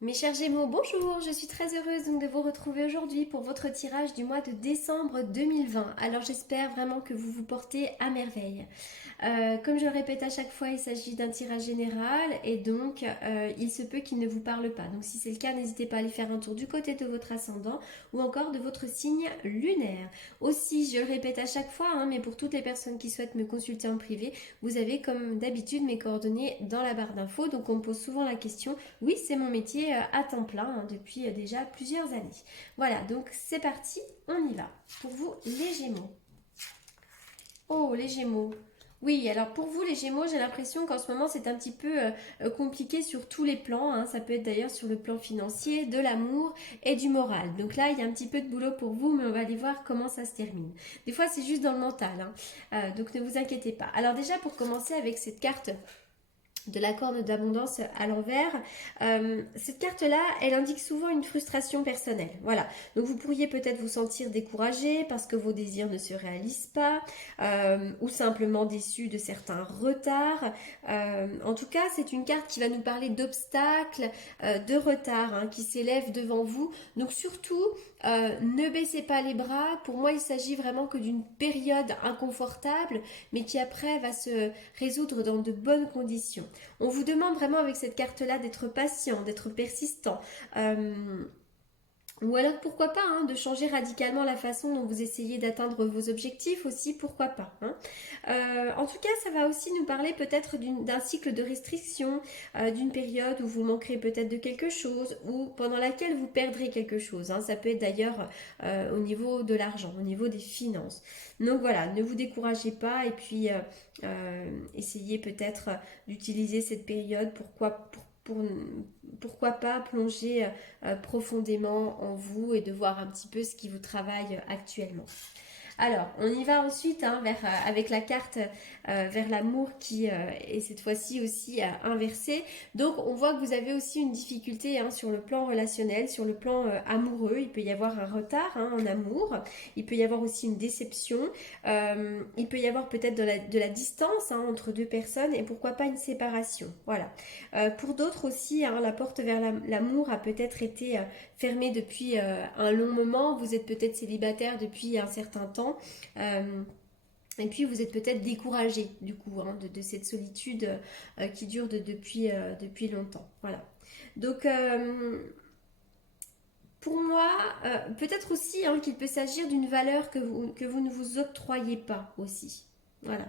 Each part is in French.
Mes chers Gémeaux, bonjour, je suis très heureuse donc de vous retrouver aujourd'hui pour votre tirage du mois de décembre 2020. Alors j'espère vraiment que vous vous portez à merveille. Comme je le répète à chaque fois, il s'agit d'un tirage général et donc il se peut qu'il ne vous parle pas. Donc si c'est le cas, n'hésitez pas à aller faire un tour du côté de votre ascendant ou encore de votre signe lunaire. Aussi, je le répète à chaque fois, mais pour toutes les personnes qui souhaitent me consulter en privé, vous avez comme d'habitude mes coordonnées dans la barre d'infos. Donc on me pose souvent la question, oui c'est mon métier à temps plein depuis déjà plusieurs années. Voilà, donc c'est parti, on y va. Pour vous les Gémeaux. Oh les Gémeaux. Oui, alors pour vous les Gémeaux, j'ai l'impression qu'en ce moment c'est un petit peu compliqué sur tous les plans, hein. Ça peut être d'ailleurs sur le plan financier, de l'amour et du moral. Donc là, il y a un petit peu de boulot pour vous, mais on va aller voir comment ça se termine. Des fois, c'est juste dans le mental, hein. Donc ne vous inquiétez pas. Alors déjà, pour commencer avec cette carte de la corne d'abondance à l'envers. Cette carte-là, elle indique souvent une frustration personnelle. Voilà. Donc vous pourriez peut-être vous sentir découragé parce que vos désirs ne se réalisent pas, ou simplement déçu de certains retards. En tout cas, c'est une carte qui va nous parler d'obstacles, de retards qui s'élèvent devant vous. Donc surtout, ne baissez pas les bras. Pour moi, il s'agit vraiment que d'une période inconfortable, mais qui après va se résoudre dans de bonnes conditions. On vous demande vraiment avec cette carte-là d'être patient, d'être persistant. Ou alors pourquoi pas de changer radicalement la façon dont vous essayez d'atteindre vos objectifs aussi, pourquoi pas. En tout cas, ça va aussi nous parler peut-être d'un cycle de restriction, d'une période où vous manquerez peut-être de quelque chose ou pendant laquelle vous perdrez quelque chose. Ça peut être d'ailleurs au niveau de l'argent, au niveau des finances. Donc voilà, ne vous découragez pas et puis essayez peut-être d'utiliser cette période pourquoi pas plonger profondément en vous et de voir un petit peu ce qui vous travaille actuellement. Alors, on y va ensuite avec la carte vers l'amour qui est cette fois-ci aussi inversée. Donc, on voit que vous avez aussi une difficulté sur le plan relationnel, sur le plan amoureux. Il peut y avoir un retard en amour. Il peut y avoir aussi une déception. Il peut y avoir peut-être de la distance entre deux personnes et pourquoi pas une séparation. Voilà. Pour d'autres aussi, la porte vers l'amour a peut-être été fermée depuis un long moment. Vous êtes peut-être célibataire depuis un certain temps. Euh, et puis vous êtes peut-être découragé du coup de cette solitude qui dure depuis longtemps. Voilà. Donc pour moi, peut-être aussi qu'il peut s'agir d'une valeur que vous ne vous octroyez pas aussi. Voilà.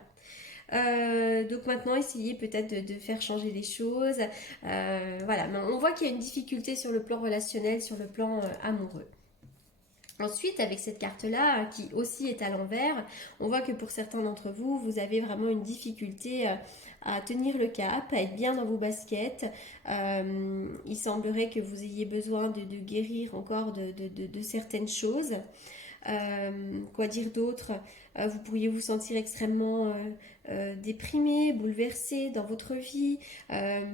Donc maintenant, essayez peut-être de faire changer les choses. Voilà, mais on voit qu'il y a une difficulté sur le plan relationnel, sur le plan amoureux. Ensuite, avec cette carte-là, qui aussi est à l'envers, on voit que pour certains d'entre vous, vous avez vraiment une difficulté à tenir le cap, à être bien dans vos baskets. Il semblerait que vous ayez besoin de guérir encore de certaines choses. Quoi dire d'autre? Vous pourriez vous sentir extrêmement déprimé, bouleversé dans votre vie.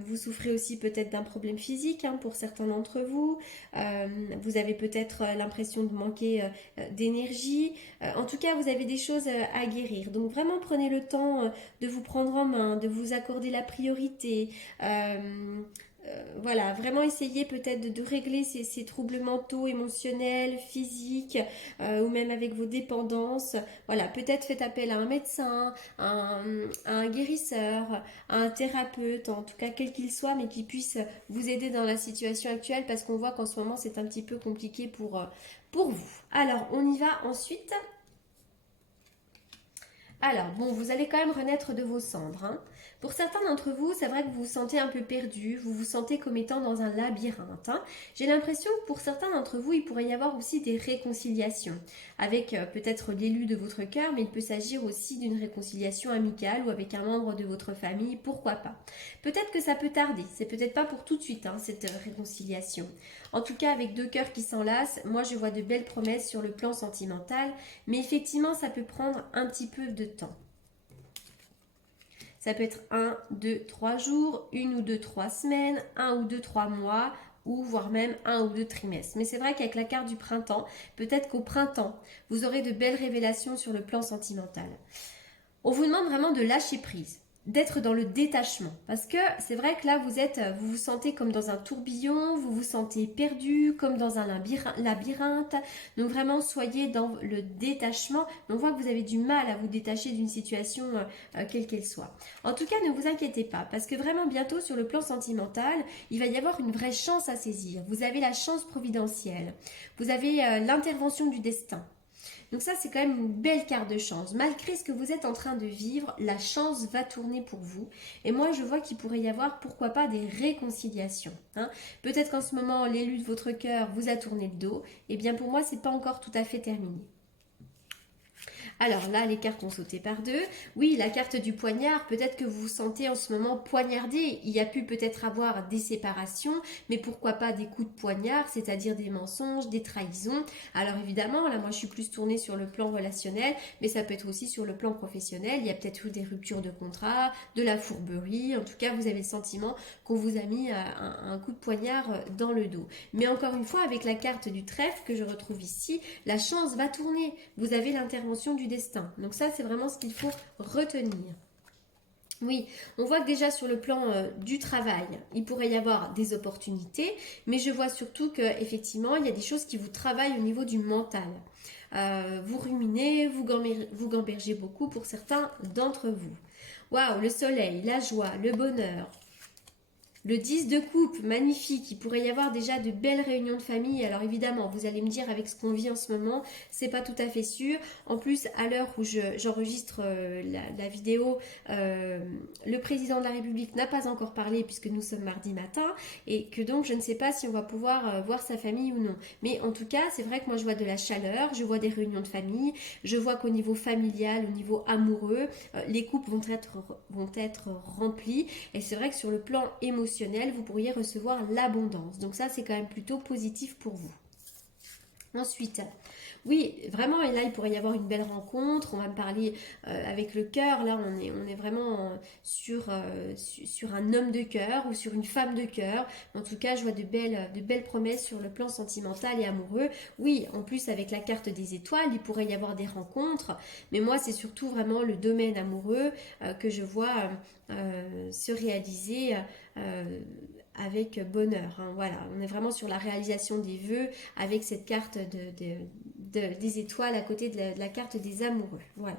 Vous souffrez aussi peut-être d'un problème physique pour certains d'entre vous. Vous avez peut-être l'impression de manquer d'énergie. En tout cas, vous avez des choses à guérir. Donc vraiment prenez le temps de vous prendre en main, de vous accorder la priorité. Voilà, vraiment essayer peut-être de régler ces troubles mentaux, émotionnels, physiques, ou même avec vos dépendances. Voilà, peut-être faites appel à un médecin, à un guérisseur, à un thérapeute, en tout cas quel qu'il soit, mais qui puisse vous aider dans la situation actuelle, parce qu'on voit qu'en ce moment c'est un petit peu compliqué pour vous. Alors, on y va ensuite. Alors, bon, vous allez quand même renaître de vos cendres. Pour certains d'entre vous, c'est vrai que vous vous sentez un peu perdu, vous vous sentez comme étant dans un labyrinthe. J'ai l'impression que pour certains d'entre vous, il pourrait y avoir aussi des réconciliations avec peut-être l'élu de votre cœur, mais il peut s'agir aussi d'une réconciliation amicale ou avec un membre de votre famille, pourquoi pas. Peut-être que ça peut tarder, c'est peut-être pas pour tout de suite cette réconciliation. En tout cas, avec deux cœurs qui s'enlacent, moi je vois de belles promesses sur le plan sentimental, mais effectivement, ça peut prendre un petit peu de temps. Ça peut être un, 2, 3 jours, une ou deux, 3 semaines, un ou deux, 3 mois, ou voire même un ou deux trimestres. Mais c'est vrai qu'avec la carte du printemps, peut-être qu'au printemps, vous aurez de belles révélations sur le plan sentimental. On vous demande vraiment de lâcher prise. d'être dans le détachement. Parce que c'est vrai que là, vous vous sentez comme dans un tourbillon, vous vous sentez perdu, comme dans un labyrinthe. Donc vraiment, soyez dans le détachement. On voit que vous avez du mal à vous détacher d'une situation quelle qu'elle soit. En tout cas, ne vous inquiétez pas, parce que vraiment bientôt, sur le plan sentimental, il va y avoir une vraie chance à saisir. Vous avez la chance providentielle. Vous avez l'intervention du destin. Donc ça, c'est quand même une belle carte de chance. Malgré ce que vous êtes en train de vivre, la chance va tourner pour vous. Et moi, je vois qu'il pourrait y avoir, pourquoi pas, des réconciliations. Hein. Peut-être qu'en ce moment, l'élu de votre cœur vous a tourné le dos. Eh bien, pour moi, c'est pas encore tout à fait terminé. Alors là, les cartes ont sauté par deux. Oui, la carte du poignard, peut-être que vous vous sentez en ce moment poignardé. Il y a pu peut-être avoir des séparations, mais pourquoi pas des coups de poignard, c'est-à-dire des mensonges, des trahisons. Alors évidemment, là, moi, je suis plus tournée sur le plan relationnel, mais ça peut être aussi sur le plan professionnel. Il y a peut-être eu des ruptures de contrat, de la fourberie. En tout cas, vous avez le sentiment qu'on vous a mis un coup de poignard dans le dos. Mais encore une fois, avec la carte du trèfle que je retrouve ici, la chance va tourner. Vous avez l'intervention du destin. Donc ça, c'est vraiment ce qu'il faut retenir. Oui, on voit que déjà sur le plan du travail, il pourrait y avoir des opportunités, mais je vois surtout qu'effectivement, il y a des choses qui vous travaillent au niveau du mental. Vous ruminez, vous gambergez beaucoup pour certains d'entre vous. Waouh, le soleil, la joie, le bonheur, le 10 de coupe, magnifique. Il pourrait y avoir déjà de belles réunions de famille. Alors évidemment, vous allez me dire avec ce qu'on vit en ce moment, c'est pas tout à fait sûr. En plus, à l'heure où j'enregistre la vidéo, le président de la République n'a pas encore parlé puisque nous sommes mardi matin et que donc je ne sais pas si on va pouvoir voir sa famille ou non. Mais en tout cas, c'est vrai que moi je vois de la chaleur, je vois des réunions de famille, je vois qu'au niveau familial, au niveau amoureux, les couples vont être remplis. Et c'est vrai que sur le plan émotionnel, vous pourriez recevoir l'abondance. Donc ça, c'est quand même plutôt positif pour vous. Ensuite, oui, vraiment, et là, il pourrait y avoir une belle rencontre. On va me parler avec le cœur. Là, on est vraiment sur un homme de cœur ou sur une femme de cœur. En tout cas, je vois de belles promesses sur le plan sentimental et amoureux. Oui, en plus, avec la carte des étoiles, il pourrait y avoir des rencontres. Mais moi, c'est surtout vraiment le domaine amoureux que je vois se réaliser avec bonheur. Hein. Voilà, on est vraiment sur la réalisation des vœux avec cette carte des étoiles à côté de la carte des amoureux. Voilà.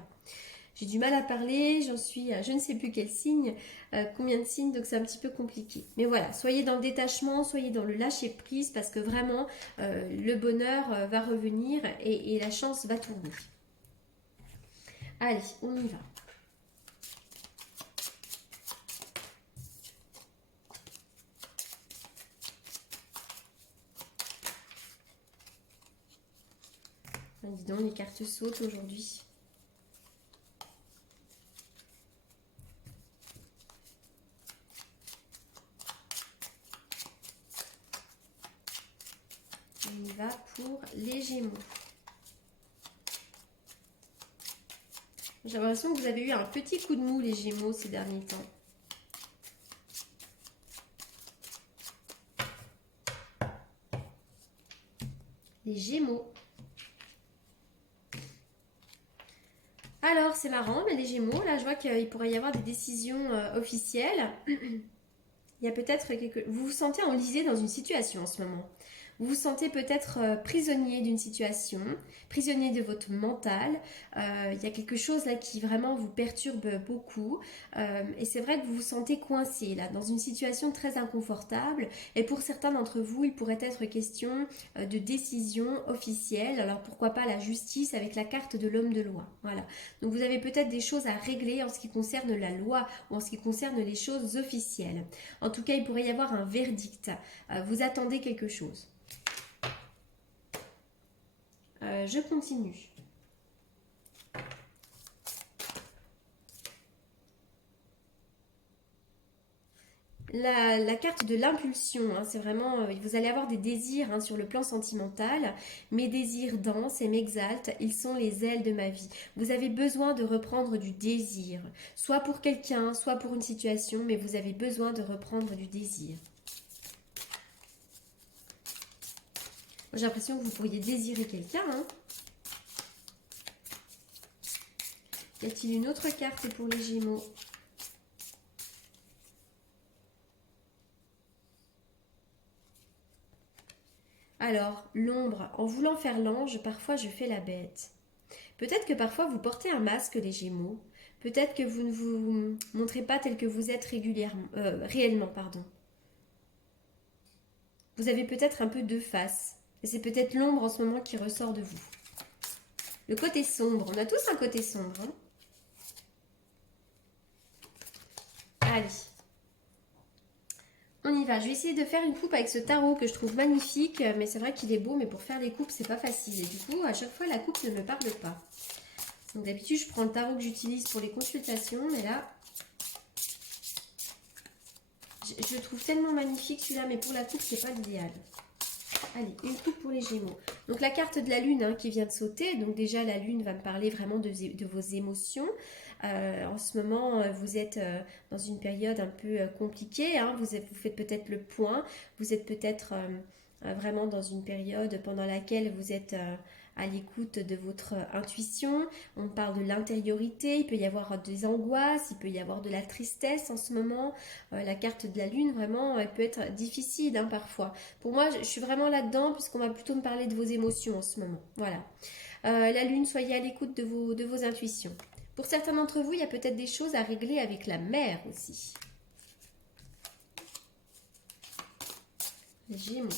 J'ai du mal à parler, j'en suis à je ne sais plus quel signe, combien de signes, donc c'est un petit peu compliqué. Mais voilà, soyez dans le détachement, soyez dans le lâcher prise parce que vraiment le bonheur va revenir et la chance va tourner. Allez, on y va. Dis donc, les cartes sautent aujourd'hui. On y va pour les Gémeaux. J'ai l'impression que vous avez eu un petit coup de mou, les Gémeaux, ces derniers temps. Les Gémeaux. Alors, c'est marrant, mais les Gémeaux, là, je vois qu'il pourrait y avoir des décisions officielles. Il y a peut-être vous vous sentez enlisé dans une situation en ce moment. Vous vous sentez peut-être prisonnier d'une situation, prisonnier de votre mental. Il y a quelque chose là qui vraiment vous perturbe beaucoup. Et c'est vrai que vous vous sentez coincé là, dans une situation très inconfortable. Et pour certains d'entre vous, il pourrait être question de décision officielle. Alors pourquoi pas la justice avec la carte de l'homme de loi. Voilà. Donc vous avez peut-être des choses à régler en ce qui concerne la loi ou en ce qui concerne les choses officielles. En tout cas, il pourrait y avoir un verdict. Vous attendez quelque chose. Je continue. La carte de l'impulsion, hein, c'est vraiment, vous allez avoir des désirs hein, sur le plan sentimental. Mes désirs dansent et m'exaltent, ils sont les ailes de ma vie. Vous avez besoin de reprendre du désir, soit pour quelqu'un, soit pour une situation, mais vous avez besoin de reprendre du désir. J'ai l'impression que vous pourriez désirer quelqu'un. Hein. Y a-t-il une autre carte pour les Gémeaux ? Alors, l'ombre, en voulant faire l'ange, parfois je fais la bête. Peut-être que parfois vous portez un masque, les Gémeaux. Peut-être que vous ne vous montrez pas tel que vous êtes réellement, pardon. Vous avez peut-être un peu deux faces. Et c'est peut-être l'ombre en ce moment qui ressort de vous. Le côté sombre, on a tous un côté sombre. Hein. Allez. On y va. Je vais essayer de faire une coupe avec ce tarot que je trouve magnifique. Mais c'est vrai qu'il est beau, mais pour faire des coupes, c'est pas facile. Et du coup, à chaque fois, la coupe ne me parle pas. Donc d'habitude, je prends le tarot que j'utilise pour les consultations. Mais là, je le trouve tellement magnifique celui-là. Mais pour la coupe, c'est pas l'idéal. Allez, une coupe pour les Gémeaux. Donc la carte de la Lune hein, qui vient de sauter. Donc déjà, la Lune va me parler vraiment de vos émotions. En ce moment, vous êtes dans une période un peu compliquée. Hein. Vous faites peut-être le point. Vous êtes peut-être vraiment dans une période pendant laquelle vous êtes à l'écoute de votre intuition. On parle de l'intériorité. Il peut y avoir des angoisses. Il peut y avoir de la tristesse en ce moment. La carte de la Lune, vraiment, elle peut être difficile hein, parfois. Pour moi, je suis vraiment là-dedans puisqu'on va plutôt me parler de vos émotions en ce moment. Voilà. La Lune, soyez à l'écoute de vos intuitions. Pour certains d'entre vous, il y a peut-être des choses à régler avec la mer aussi. Les Gémeaux.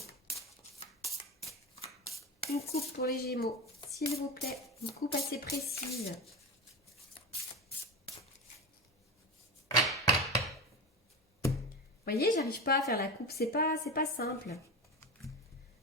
Une coupe pour les Gémeaux, s'il vous plaît. Une coupe assez précise. Vous voyez, j'arrive pas à faire la coupe. C'est pas simple.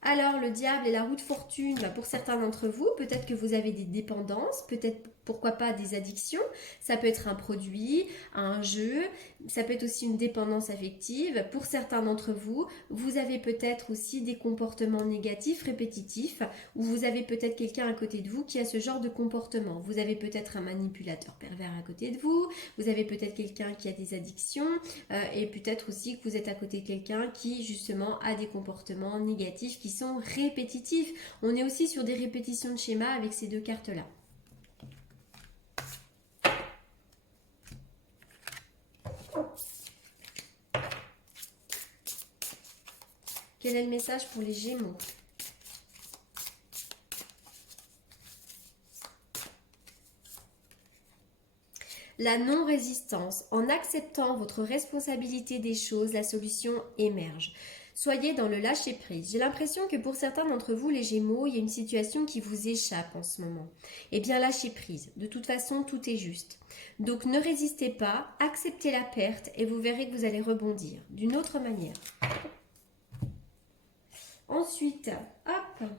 Alors, le diable et la roue de fortune, bah, pour certains d'entre vous, peut-être que vous avez des dépendances, peut-être, pourquoi pas, des addictions. Ça peut être un produit, un jeu, ça peut être aussi une dépendance affective. Pour certains d'entre vous, vous avez peut-être aussi des comportements négatifs, répétitifs, ou vous avez peut-être quelqu'un à côté de vous qui a ce genre de comportement. Vous avez peut-être un manipulateur pervers à côté de vous, vous avez peut-être quelqu'un qui a des addictions, et peut-être aussi que vous êtes à côté de quelqu'un qui, justement, a des comportements négatifs qui sont répétitifs. On est aussi sur des répétitions de schémas avec ces deux cartes-là. Quel est le message pour les Gémeaux? La non-résistance. En acceptant votre responsabilité des choses, la solution émerge. Soyez dans le lâcher-prise. J'ai l'impression que pour certains d'entre vous, les Gémeaux, il y a une situation qui vous échappe en ce moment. Eh bien, lâchez prise. De toute façon, tout est juste. Donc, ne résistez pas, acceptez la perte et vous verrez que vous allez rebondir d'une autre manière. Ensuite, hop.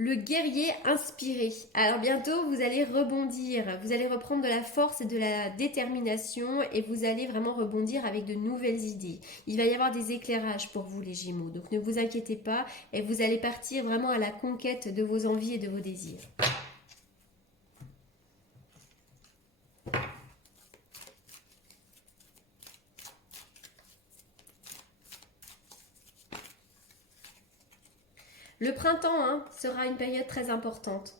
Le guerrier inspiré. Alors bientôt, vous allez rebondir, vous allez reprendre de la force et de la détermination et vous allez vraiment rebondir avec de nouvelles idées. Il va y avoir des éclairages pour vous les Gémeaux, donc ne vous inquiétez pas et vous allez partir vraiment à la conquête de vos envies et de vos désirs. Le printemps sera une période très importante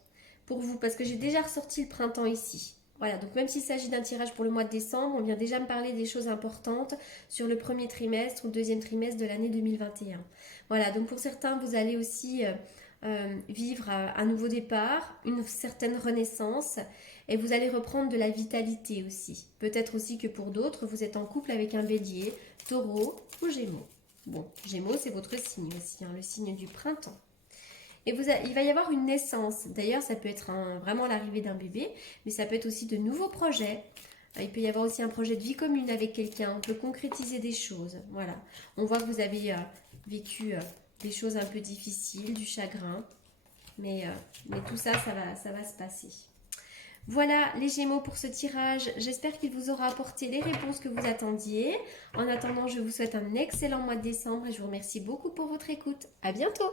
pour vous parce que j'ai déjà ressorti le printemps ici. Voilà, donc même s'il s'agit d'un tirage pour le mois de décembre, on vient déjà me parler des choses importantes sur le premier trimestre ou le deuxième trimestre de l'année 2021. Voilà, donc pour certains, vous allez aussi vivre un nouveau départ, une certaine renaissance et vous allez reprendre de la vitalité aussi. Peut-être aussi que pour d'autres, vous êtes en couple avec un bélier, taureau ou gémeaux. Bon, gémeaux, c'est votre signe aussi, le signe du printemps. Et il va y avoir une naissance. D'ailleurs, ça peut être vraiment l'arrivée d'un bébé, mais ça peut être aussi de nouveaux projets. Il peut y avoir aussi un projet de vie commune avec quelqu'un. On peut concrétiser des choses. Voilà. On voit que vous avez vécu des choses un peu difficiles, du chagrin. Mais tout ça, ça va se passer. Voilà les Gémeaux pour ce tirage. J'espère qu'il vous aura apporté les réponses que vous attendiez. En attendant, je vous souhaite un excellent mois de décembre et je vous remercie beaucoup pour votre écoute. À bientôt!